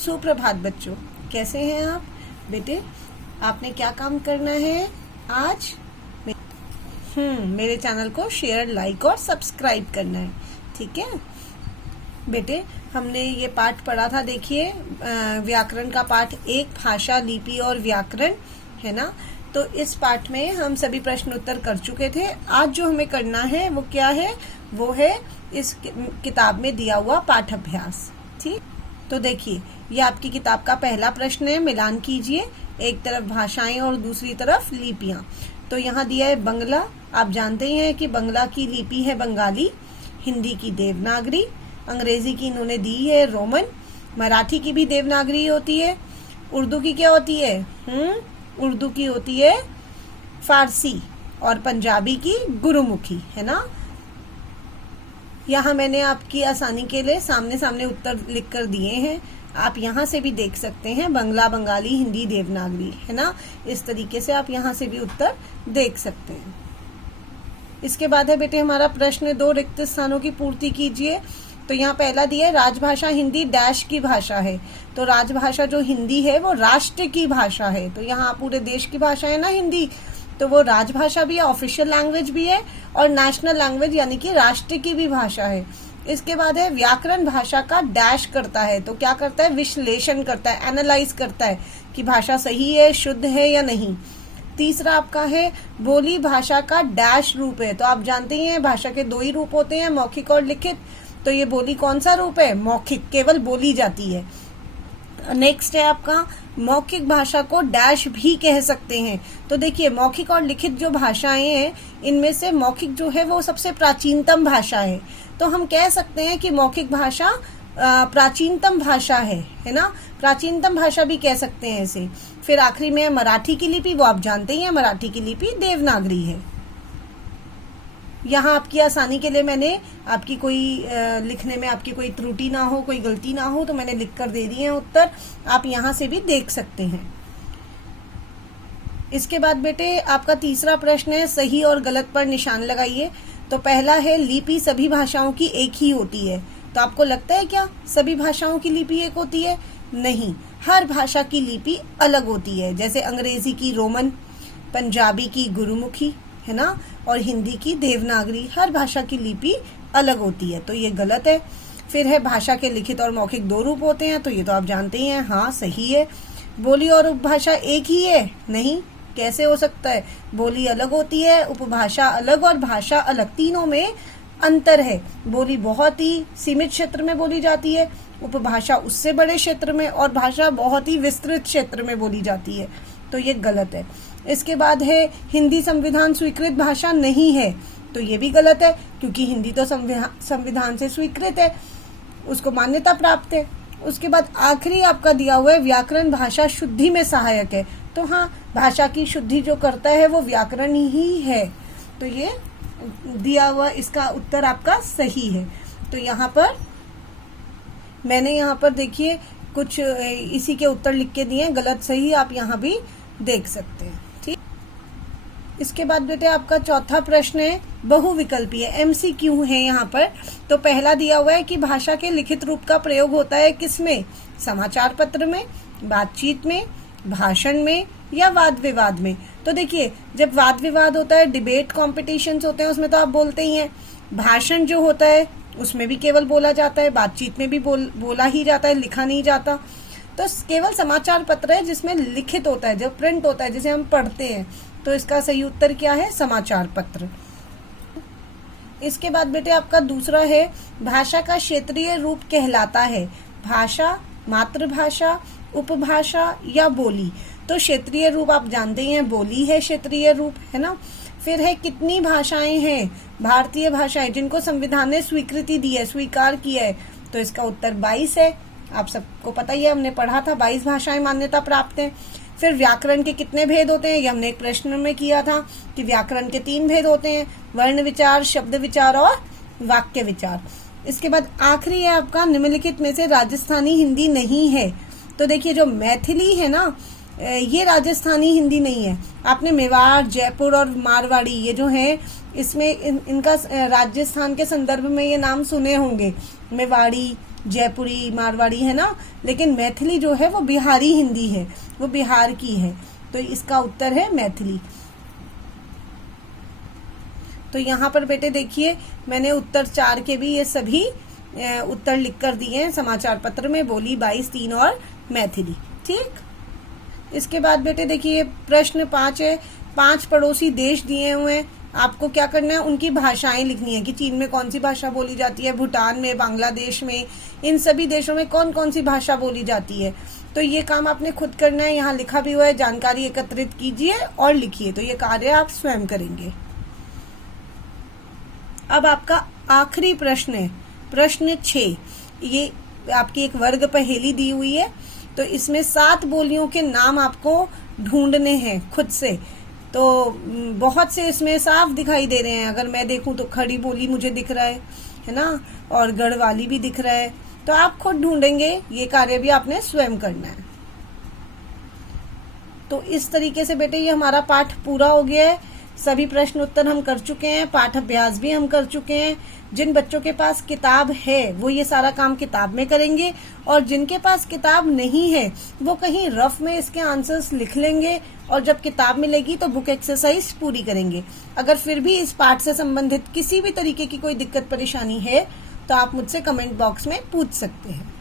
सुप्रभात बच्चों, कैसे हैं आप बेटे। आपने क्या काम करना है आज? मेरे चैनल को शेयर, लाइक और सब्सक्राइब करना है, ठीक है बेटे। हमने ये पाठ पढ़ा था, देखिए व्याकरण का पाठ 1, भाषा, लिपि और व्याकरण, है ना। तो इस पाठ में हम सभी प्रश्न उत्तर कर चुके थे। आज जो हमें करना है वो क्या है? वो है इस किताब में दिया हुआ पाठ अभ्यास, ठीक। तो देखिए, ये आपकी किताब का पहला प्रश्न है, मिलान कीजिए। एक तरफ भाषाएं और दूसरी तरफ लिपियां। तो यहाँ दिया है बंगला। आप जानते ही हैं कि बंगला की लिपि है बंगाली, हिंदी की देवनागरी, अंग्रेजी की इन्होंने दी है रोमन, मराठी की भी देवनागरी होती है, उर्दू की क्या होती है? उर्दू की होती है फारसी, और पंजाबी की गुरुमुखी, है ना। यहाँ मैंने आपकी आसानी के लिए सामने सामने उत्तर लिख कर दिए हैं। आप यहाँ से भी देख सकते हैं, बंगला, बंगाली, हिंदी, देवनागरी, है ना। इस तरीके से आप यहाँ से भी उत्तर देख सकते हैं। इसके बाद है बेटे हमारा प्रश्न 2, रिक्त स्थानों की पूर्ति कीजिए। तो यहाँ पहला दिया है, राजभाषा हिंदी डैश की भाषा है। तो राजभाषा जो हिंदी है वो राष्ट्र की भाषा है। तो यहाँ पूरे देश की भाषा है ना हिंदी, तो वो राजभाषा भी है, ऑफिशियल लैंग्वेज भी है, और नेशनल लैंग्वेज यानी कि राष्ट्र की भी भाषा है। इसके बाद है, व्याकरण भाषा का डैश करता है। तो क्या करता है? विश्लेषण करता है, एनालाइज करता है कि भाषा सही है, शुद्ध है या नहीं। तीसरा आपका है, बोली भाषा का डैश रूप है। तो आप जानते ही हैं भाषा के 2 ही रूप होते हैं, मौखिक और लिखित। तो ये बोली कौन सा रूप है? मौखिक, केवल बोली जाती है। नेक्स्ट है आपका, मौखिक भाषा को डैश भी कह सकते हैं। तो देखिए, मौखिक और लिखित जो भाषाएं हैं, इनमें से मौखिक जो है वो सबसे प्राचीनतम भाषा है। तो हम कह सकते हैं कि मौखिक भाषा प्राचीनतम भाषा है ना। प्राचीनतम भाषा भी कह सकते हैं इसे। फिर आखिरी में मराठी की लिपि, वो आप जानते ही हैं, मराठी की लिपि देवनागरी है। यहाँ आपकी आसानी के लिए मैंने आपकी कोई लिखने में आपकी कोई त्रुटि ना हो, कोई गलती ना हो, तो मैंने लिख कर दे दिए हैं उत्तर। आप यहाँ से भी देख सकते हैं। इसके बाद बेटे आपका तीसरा प्रश्न है, सही और गलत पर निशान लगाइए। तो पहला है, लिपि सभी भाषाओं की एक ही होती है। तो आपको लगता है क्या सभी भाषाओं की लिपि एक होती है? नहीं, हर भाषा की लिपि अलग होती है। जैसे अंग्रेजी की रोमन, पंजाबी की गुरुमुखी, है ना, और हिंदी की देवनागरी। हर भाषा की लिपि अलग होती है, तो ये गलत है। फिर है, भाषा के लिखित और मौखिक 2 रूप होते हैं। तो ये तो आप जानते ही हैं, हाँ सही है। बोली और उपभाषा एक ही है? नहीं, कैसे हो सकता है? बोली अलग होती है, उपभाषा अलग और भाषा अलग, तीनों में अंतर है। बोली बहुत ही सीमित क्षेत्र में बोली जाती है, उपभाषा उससे बड़े क्षेत्र में, और भाषा बहुत ही विस्तृत क्षेत्र में बोली जाती है। तो ये गलत है। इसके बाद है, हिंदी संविधान स्वीकृत भाषा नहीं है। तो ये भी गलत है, क्योंकि हिंदी तो संविधान से स्वीकृत है, उसको मान्यता प्राप्त है। उसके बाद आखिरी आपका दिया हुआ है, व्याकरण भाषा शुद्धि में सहायक है। तो हाँ, भाषा की शुद्धि जो करता है वो व्याकरण ही है। तो ये दिया हुआ इसका उत्तर आपका सही है। तो यहाँ पर मैंने यहाँ पर देखिए कुछ इसी के उत्तर लिख के दिए, गलत सही आप यहाँ भी देख सकते हैं, ठीक। इसके बाद बेटे आपका चौथा प्रश्न है, बहुविकल्पी है, MCQ है यहाँ पर। तो पहला दिया हुआ है कि भाषा के लिखित रूप का प्रयोग होता है किसमें? समाचार पत्र में, बातचीत में, भाषण में, या वाद विवाद में। तो देखिए, जब वाद विवाद होता है, डिबेट कॉम्पिटिशन्स होते हैं, उसमें तो आप बोलते ही हैं। भाषण जो होता है उसमें भी केवल बोला जाता है, बातचीत में भी बोला ही जाता है, लिखा नहीं जाता। तो केवल समाचार पत्र है जिसमें लिखित होता है, जो प्रिंट होता है, जिसे हम पढ़ते हैं। तो इसका सही उत्तर क्या है? समाचार पत्र। इसके बाद बेटे आपका दूसरा है, भाषा का क्षेत्रीय रूप कहलाता है भाषा, मातृभाषा, उपभाषा या बोली। तो क्षेत्रीय रूप आप जानते ही हैं, बोली है क्षेत्रीय रूप, है ना। फिर है, कितनी भाषाएं हैं? भारतीय भाषाएं जिनको संविधान ने स्वीकृति दी है, स्वीकार किया है। तो इसका उत्तर 22 है। आप सबको पता ही है, हमने पढ़ा था, 22 भाषाएं मान्यता प्राप्त हैं। फिर व्याकरण के कितने भेद होते हैं? ये हमने एक प्रश्न में किया था कि व्याकरण के 3 भेद होते हैं, वर्ण विचार, शब्द विचार और वाक्य विचार। इसके बाद आखिरी है आपका, निम्नलिखित में से राजस्थानी हिंदी नहीं है। तो देखिए, जो मैथिली है ना, ये राजस्थानी हिंदी नहीं है। आपने मेवाड़, जयपुर और मारवाड़ी, ये जो है इसमें इनका राजस्थान के संदर्भ में ये नाम सुने होंगे। मेवाड़ी, जयपुरी, मारवाड़ी है ना, लेकिन मैथिली जो है वो बिहारी हिंदी है, वो बिहार की है। तो इसका उत्तर है मैथिली। तो यहाँ पर बेटे देखिए, मैंने उत्तर 4 के भी ये सभी उत्तर लिख कर दिए हैं समाचार पत्र में, बोली 22, 3 और मैथिली। ठीक, इसके बाद बेटे देखिए प्रश्न 5 है, 5 पड़ोसी देश दिए हुए हैं, आपको क्या करना है, उनकी भाषाएं लिखनी है कि चीन में कौन सी भाषा बोली जाती है, भूटान में, बांग्लादेश में, इन सभी देशों में कौन कौन सी भाषा बोली जाती है। तो ये काम आपने खुद करना है, यहाँ लिखा भी हुआ है, जानकारी एकत्रित कीजिए और लिखिए। तो ये कार्य आप स्वयं करेंगे। अब आपका आखिरी प्रश्न है, प्रश्न 6। ये आपकी एक वर्ग पहेली दी हुई है, तो इसमें 7 बोलियों के नाम आपको ढूंढने हैं खुद से। तो बहुत से इसमें साफ दिखाई दे रहे हैं, अगर मैं देखूं तो खड़ी बोली मुझे दिख रहा है ना, और गढ़वाली भी दिख रहा है। तो आप खुद ढूंढेंगे, ये कार्य भी आपने स्वयं करना है। तो इस तरीके से बेटे ये हमारा पाठ पूरा हो गया है। सभी प्रश्न उत्तर हम कर चुके हैं, पाठ अभ्यास भी हम कर चुके हैं। जिन बच्चों के पास किताब है वो ये सारा काम किताब में करेंगे, और जिनके पास किताब नहीं है वो कहीं रफ में इसके आंसर्स लिख लेंगे, और जब किताब मिलेगी तो बुक एक्सरसाइज पूरी करेंगे। अगर फिर भी इस पाठ से संबंधित किसी भी तरीके की कोई दिक्कत परेशानी है तो आप मुझसे कमेंट बॉक्स में पूछ सकते हैं।